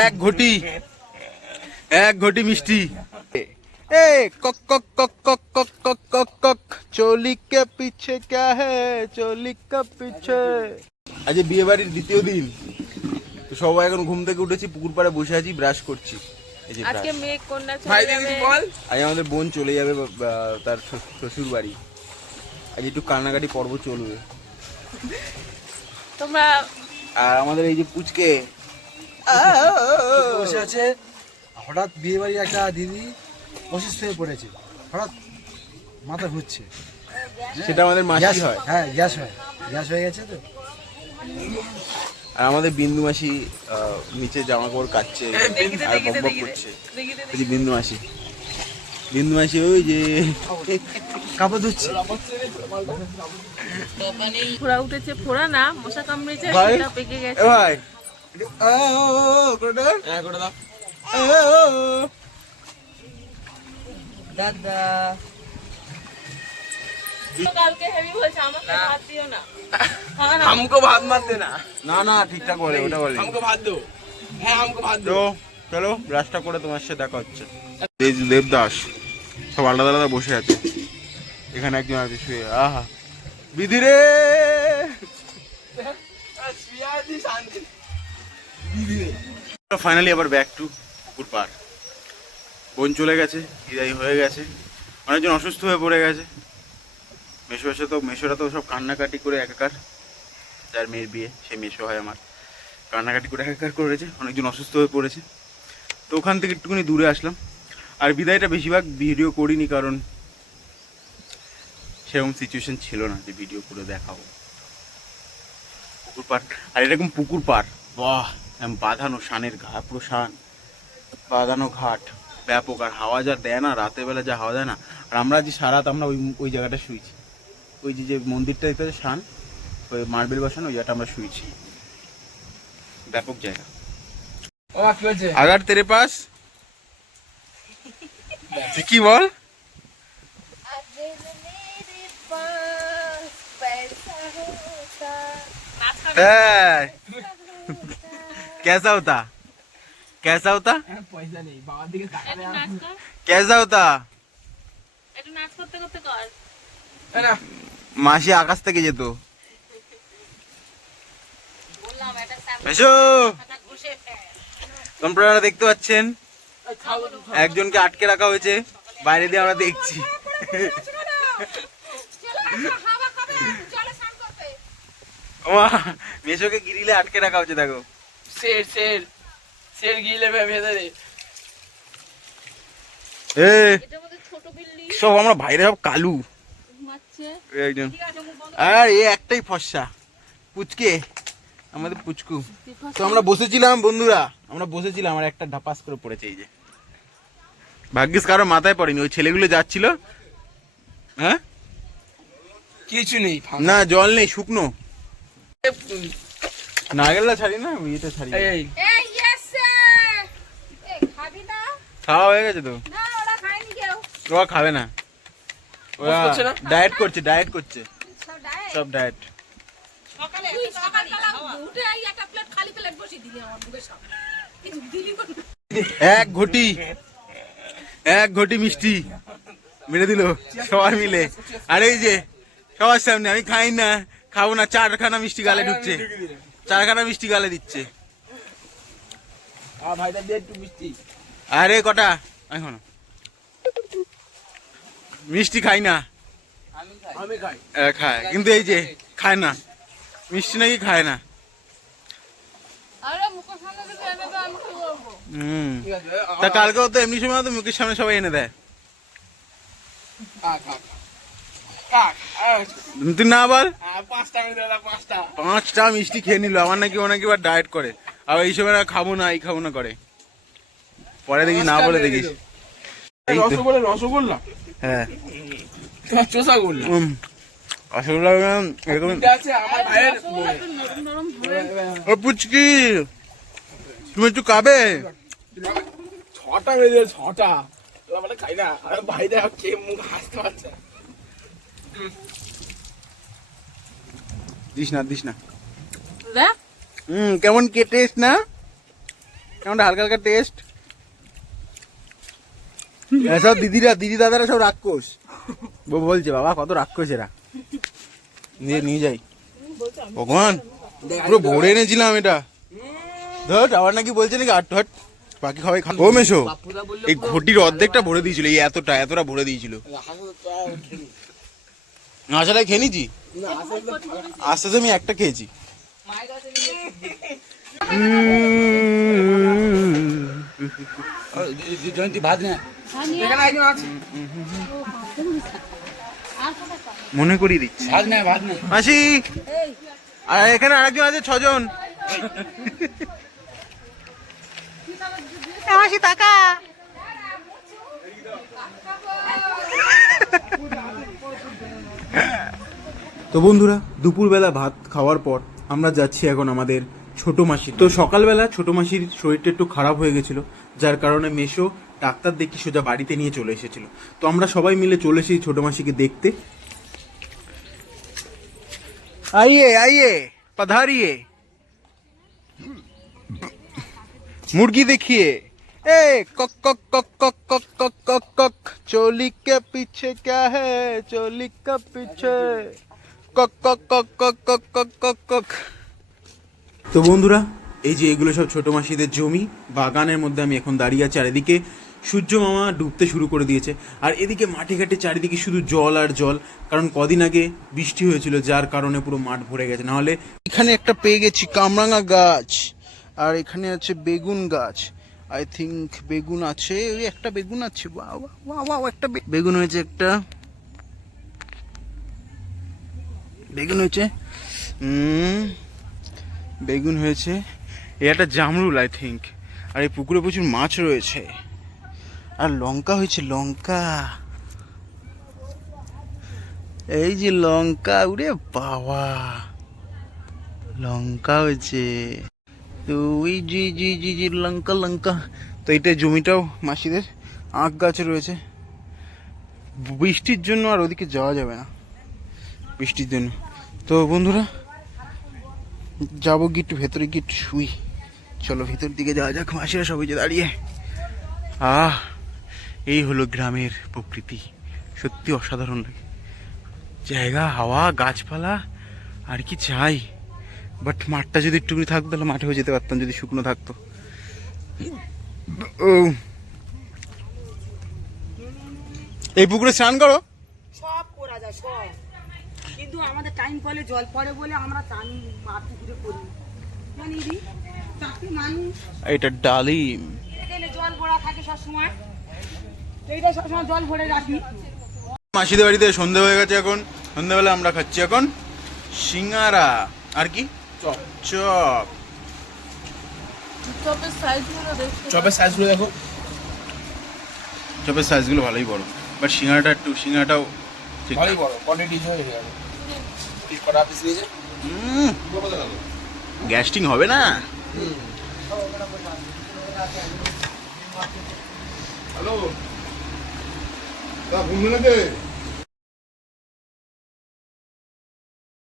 এক ঘটি এক ঘটি মিষ্টি ए कक कक कक कक कक कक कक कक चोली के पीछे क्या है चोली के पीछे আজ বিয়ে বাড়ির দ্বিতীয় দিন তো সবাই এখন ঘুম থেকে উঠেছি পুকুর পাড়ে বসে আছি ব্রাশ করছি এই যে আজকে brush। মেয়ে কন্যা চলে যাবে আজ আমাদের বোন চলে যাবে বা- বা- তার শ্বশ- শ্বশুর বাড়ি আজ একটু কান্নাকাটি পর্ব চলবে তোমরা আর আমাদের এই যে পুচকে বসে আছে। হঠাৎ বিয়ে বাড়ি একটা দিদি অসুস্থ হয়ে পড়েছে। হঠাৎ মাথা ঘুরছে। সেটা আমাদের মাসি গ্যাস হয়। হ্যাঁ গ্যাস হয়। গ্যাস হয়ে গেছে তো। আর আমাদের বিন্দু মাসি নিচে জামা কাপড় কাচ্ছে আর বক বক করছে। এই বিন্দু মাসি। বিন্দু মাসি ওই যে কাপড় ধুচ্ছে। ফোড়া উঠেছে ফোড়া না মশা কামড়েছে ভাই? পেকে গেছে। ভাই। দাদা हमको না না ঠিকঠাক বলে ওটা বলে চলো ব্রাশটা করে তোমার সাথে দেখা হচ্ছে এই দেবদাস সব আলাদা আলাদা বসে আছে এখানে একজন আছে শুয়ে আহা বিধি রে শান্তি ফাইনালি আবার ব্যাক টু পুকুর পার বোন চলে গেছে, বিদায় হয়ে গেছে। অনেকজন অসুস্থ হয়ে পড়ে গেছে। মেশো এসে তো মেশোরা তো সব কান্নাকাটি করে একাকার। যার মেয়ের বিয়ে, সে মেশো হয় আমার। কান্নাকাটি করে একাকার করেছে, অনেকজন অসুস্থ হয়ে পড়েছে। তো ওখান থেকে একটুখানি দূরে আসলাম। আর বিদায়টা বেশিরভাগ ভিডিও করিনি, কারণ সেরকম সিচুয়েশন ছিল না যে ভিডিও করে দেখাবো। পুকুর পাড় আর এরকম পুকুর পাড় বাহ! বাঁধানো সানের ঘা পুরো সান বাঁধানো ঘাট। ব্যাপক। আর হাওয়া যা দেয় না রাতেরবেলা যা হাওয়া দেয় না আর আমরা যে সারাত আমরা ওই ওই জায়গাটা শুয়েছি ওই যে যে মন্দিরটা দেখতে সান ওই মার্বেল বসানো ওই জায়গাটা আমরা শুয়েছি ব্যাপক জায়গা। আগার তেরে পাস? কি বল? হ্যাঁ कैसा होता कैसा होता পয়সা নেই বাবার দিকে তাকালে একটু নাচ কর कैसा होता একটু নাচ করতে করতে কর না মাসি আকাশ থেকে যেত বললাম এটা এসো সাথে ঘুষে ফেল আপনারা দেখতে পাচ্ছেন একজনকে আটকে রাখা হয়েছে বাইরে দিয়ে আমরা দেখছি ওমা মেশোকে গিরিলে আটকে রাখা হচ্ছে দেখো শের শের শের গিলে ভেতরে এ এটার মধ্যে ছোট বিল্লি সব আমরা বাইরে সব কালু। একজন। ঠিক আছে মুখ বন্ধ আর এ একটাই ফর্সা। পুচকে। আমাদের পুচকু। তো আমরা বসেছিলাম বন্ধুরা। আমরা বসেছিলাম আর একটা ধাপাস করে পড়েছে এই যে। ভাগ্যিস কারও মাথায় পড়েনি। ওই ছেলেগুলো যাচ্ছিল। হ্যাঁ? কিছু নেই না জল নেই শুকনো। নারকেলটা ছাড়ি না ইয়েটা ছাড়ি। এই এই। ইয়েস খাবি না খাওয়া হয়ে গেছে তো। না ওরা খায়নি কেউ। ওরা খাবে না। ওরা ডায়েট করছে ডায়েট করছে সব ডায়েট সকালে সকালবেলা উঠে এই একটা প্লেট খালি প্লেট বসিয়ে দিলি আমার মুখে সব। কিছু দিলি এক ঘটি। এক ঘটি মিষ্টি মেরে দিল সবাই মিলে। আর এই যে সবার সামনে আমি খাই না খাব না চারখানা মিষ্টি গালে ঢুকছে। চারখানা মিষ্টি গালে দিচ্ছে। ভাইটা দিয়ে একটু মিষ্টি। আরে কটা? এখন মিষ্টি খাই না। আমি খাই। খায়। কিন্তু এই যে খায় না। মিষ্টি নাকি খায় না? হুম। তা কালকেও তো এমনি সময় তো মুখের সামনে সবাই এনে দেয়। তুই না আবার? পাঁচটা মিষ্টি খেয়ে নিল আমার নাকি ওনাকে এবার ডায়েট করে। আর এই সময় খাব না এই খাব না করে। পরে দেখি না বলে দেখিস। হ্যাঁ। পুচকি তুমি একটু কাবে ছটা ছটা। খাই না। ভাই হাসতে পারছে। দিস না দিস না। হুম কেমন কেটেস না? এমনটা হালকা হালকা টেস্ট সব দিদিরা দিদি দাদারা সব রাক্ষস। বউ বলছে বাবা কত রাক্ষস এরা। নিয়ে নিয়ে যাই। ভগবান পুরো ভরে এনেছিলাম এটা। ধর আবার নাকি বলছে নাকি আট হট বাকি খাওয়াই খা ও মেশো এই ঘটির অর্ধেকটা ভরে দিয়েছিল এই এতটা এতটা ভরে দিয়েছিল। আসলে খেয়ে নিছি আস্তে আস্তে আমি একটা খেয়েছি। জয়ন্তী ভাত না এখানে একজন আছে মনে করিয়ে দিচ্ছি। ভাত না ভাত না মাসি আর এখানে আরেকজন আছে ছজন। মাসি টাকা তো বন্ধুরা, দুপুরবেলা ভাত খাওয়ার পর আমরা যাচ্ছি এখন আমাদের ছোটো মাসি। তো সকালবেলা ছোটো মাসির শরীরটা একটু খারাপ হয়ে গেছিল, যার কারণে মেশো ডাক্তার দেখি সোজা বাড়িতে নিয়ে চলে এসেছিল। তো আমরা সবাই মিলে চলে এসেছি ছোটো মাসিকে দেখতে। আইয়ে আইয়ে, পাধারিয়ে। মুরগি দেখিয়ে। ए कक कक कक कक कक कक कक कक चोली के पीछे क्या है चोली के पीछे कक कक कक कक कक कक कक कक তো বন্ধুরা এই যে এগুলো সব ছোট মাসিদের জমি বাগানের মধ্যে আমি এখন দাঁড়িয়ে আছি আর এদিকে সূর্য মামা ডুবতে শুরু করে দিয়েছে আর এদিকে মাঠে ঘাটে চারিদিকে শুধু জল আর জল কারণ কদিন আগে বৃষ্টি হয়েছিল যার কারণে পুরো মাঠ ভরে গেছে নাহলে এখানে একটা পেয়ে গেছি কামরাঙা গাছ আর এখানে আছে বেগুন গাছ আই থিঙ্ক বেগুন আছে ওই একটা বেগুন আছে বাহ একটা বেগুন হয়েছে একটা। বেগুন হয়েছে বেগুন হয়েছে। এই একটা জামরুল আই থিঙ্ক আর এই পুকুরে প্রচুর মাছ রয়েছে। আর লঙ্কা হয়েছে লঙ্কা। এই যে লঙ্কা উড়ে বাবা! লঙ্কা হয়েছে। তো ওই জি জি জি জি, লঙ্কা লঙ্কা। তো এইটা জমিটাও মাসিদের। আখ গাছ রয়েছে। বৃষ্টির জন্য আর ওদিকে যাওয়া যাবে না। বৃষ্টির জন্য। তো বন্ধুরা, যাব গিয়ে একটু ভেতরে গিয়ে একটু শুই। চলো ভেতর দিকে যাওয়া যাক, মাসিরা সবাই যে দাঁড়িয়ে। আহ, এই হলো গ্রামের প্রকৃতি। সত্যি অসাধারণ লাগে। জায়গা, হাওয়া, গাছপালা, আর কি চাই? বাট মাঠটা যদি একটুখানি থাকতো তাহলে মাঠেও যেতে পারতাম যদি শুকনো থাকতো। ও। এই পুকুরে স্নান করো। সব করা যায় সব। কিন্তু আমাদের টাইম পড়লে জল পড়ে বলে আমরা চান মাঠ পুকুরে করি এটা ডালিম। জল ভরা থাকে সব সময় এইটা সবসময় জল ভরে রাখি। মাসিদের বাড়িতে সন্ধে হয়ে গেছে এখন। সন্ধ্যাবেলা আমরা খাচ্ছি এখন সিঙ্গারা। আর কি? Chop chop. চপের সাইজগুলো দেখতে চপের সাইজগুলো দেখো। চপের সাইজগুলো ভালোই বড়। বাট সিঙ্গারাটা একটু সিঙ্গারাটাও ঠিক ভালোই বড় কোয়ান্টিটি হয়ে গেছে পিস কটা পিস নিয়েছে? গ্যাস্টিং হবে না? হ্যালো। ঘুমবে নাকি